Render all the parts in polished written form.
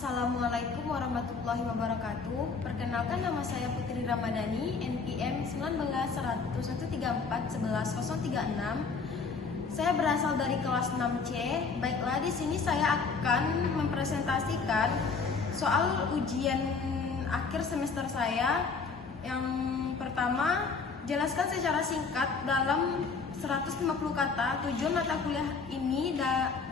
Assalamualaikum warahmatullahi wabarakatuh. Perkenalkan, nama saya Putri Ramadhani, NPM 19/113411036. Saya berasal dari kelas 6C. Baiklah, di sini saya akan mempresentasikan soal ujian akhir semester saya. Yang pertama, jelaskan secara singkat dalam 150 kata tujuan mata kuliah ini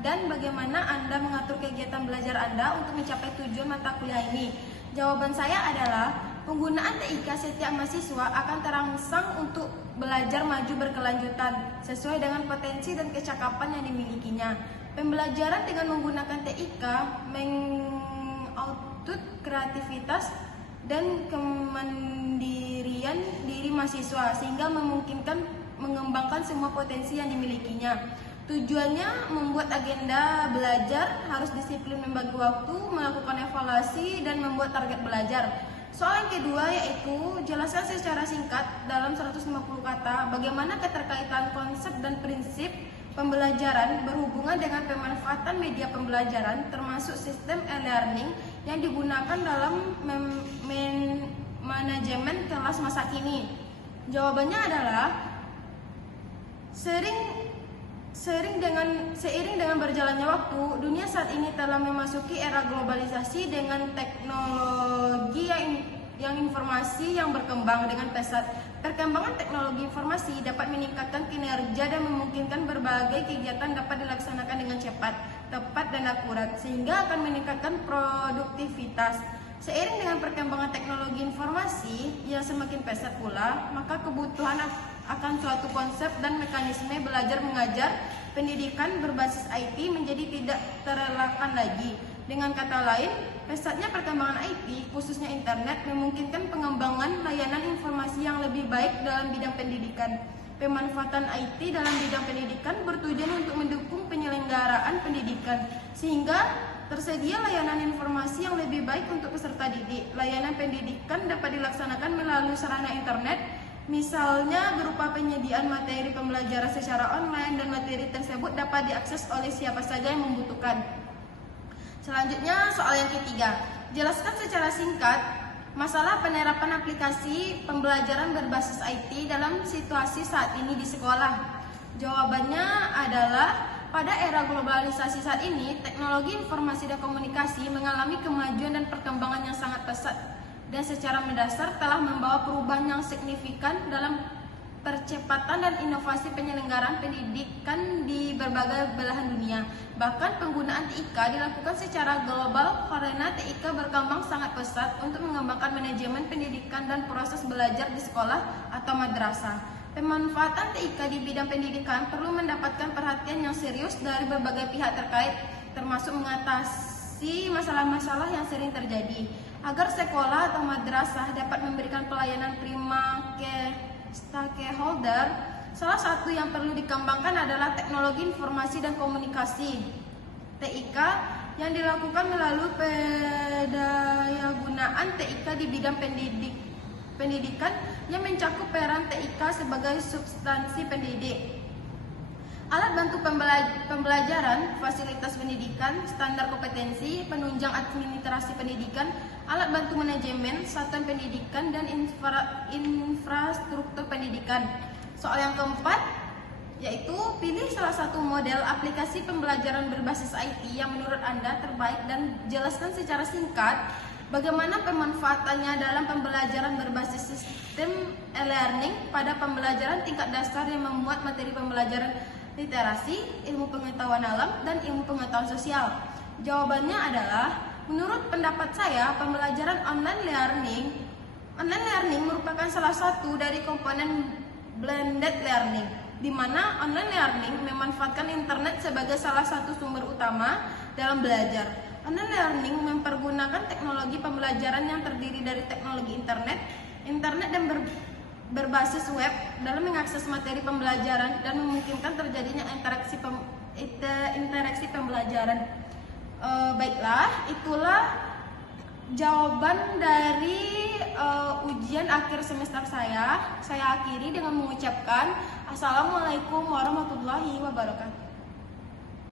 dan bagaimana Anda mengatur kegiatan belajar Anda untuk mencapai tujuan mata kuliah ini. Jawaban saya adalah penggunaan TIK setiap mahasiswa akan terangsang untuk belajar maju berkelanjutan sesuai dengan potensi dan kecakapan yang dimilikinya. Pembelajaran dengan menggunakan TIK mengoutput kreativitas dan kemandirian diri mahasiswa sehingga memungkinkan mengembangkan semua potensi yang dimilikinya. Tujuannya membuat agenda belajar, harus disiplin membagi waktu, melakukan evaluasi, dan membuat target belajar. Soal yang kedua yaitu jelaskan secara singkat dalam 150 kata bagaimana keterkaitan konsep dan prinsip pembelajaran berhubungan dengan pemanfaatan media pembelajaran termasuk sistem e-learning yang digunakan dalam manajemen kelas masa kini. Jawabannya adalah seiring dengan berjalannya waktu, dunia saat ini telah memasuki era globalisasi dengan teknologi yang informasi yang berkembang dengan pesat. Perkembangan teknologi informasi dapat meningkatkan kinerja dan memungkinkan berbagai kegiatan dapat dilaksanakan dengan cepat, tepat, dan akurat, sehingga akan meningkatkan produktivitas. Seiring dengan perkembangan teknologi informasi yang semakin pesat pula, maka kebutuhan akan suatu konsep dan mekanisme belajar mengajar pendidikan berbasis IT menjadi tidak terelakkan lagi. Dengan kata lain, pesatnya perkembangan IT, khususnya internet, memungkinkan pengembangan layanan informasi yang lebih baik dalam bidang pendidikan. Pemanfaatan IT dalam bidang pendidikan bertujuan untuk mendukung penyelenggaraan pendidikan, sehingga tersedia layanan informasi yang lebih baik untuk peserta didik. Layanan pendidikan dapat dilaksanakan melalui sarana internet, misalnya berupa penyediaan materi pembelajaran secara online, dan materi tersebut dapat diakses oleh siapa saja yang membutuhkan. Selanjutnya, soal yang ketiga, jelaskan secara singkat masalah penerapan aplikasi pembelajaran berbasis IT dalam situasi saat ini di sekolah. Jawabannya adalah pada era globalisasi saat ini, teknologi informasi dan komunikasi mengalami kemajuan dan perkembangan yang sangat pesat dan secara mendasar telah membawa perubahan yang signifikan dalam percepatan dan inovasi penyelenggaraan pendidikan di berbagai belahan dunia. Bahkan penggunaan TIK dilakukan secara global karena TIK berkembang sangat pesat untuk mengembangkan manajemen pendidikan dan proses belajar di sekolah atau madrasah. Pemanfaatan TIK di bidang pendidikan perlu mendapatkan perhatian yang serius dari berbagai pihak terkait, termasuk mengatasi masalah-masalah yang sering terjadi. Agar sekolah atau madrasah dapat memberikan pelayanan prima ke stakeholder, salah satu yang perlu dikembangkan adalah teknologi informasi dan komunikasi (TIK) yang dilakukan melalui pendayagunaan TIK di bidang pendidikan yang mencakup peran TIK sebagai substansi pendidik. Alat bantu pembelajaran, fasilitas pendidikan, standar kompetensi, penunjang administrasi pendidikan, alat bantu manajemen, satuan pendidikan, dan infrastruktur pendidikan. Soal yang keempat, yaitu pilih salah satu model aplikasi pembelajaran berbasis IT yang menurut Anda terbaik dan jelaskan secara singkat bagaimana pemanfaatannya dalam pembelajaran berbasis sistem e-learning pada pembelajaran tingkat dasar yang memuat materi pembelajaran literasi, ilmu pengetahuan alam, dan ilmu pengetahuan sosial. Jawabannya adalah, menurut pendapat saya, pembelajaran online learning merupakan salah satu dari komponen blended learning, di mana online learning memanfaatkan internet sebagai salah satu sumber utama dalam belajar. Online learning mempergunakan teknologi pembelajaran yang terdiri dari teknologi internet dan berbasis web dalam mengakses materi pembelajaran dan memungkinkan terjadinya interaksi pembelajaran. Baiklah, itulah jawaban dari ujian akhir semester saya. Saya akhiri dengan mengucapkan Assalamualaikum warahmatullahi wabarakatuh.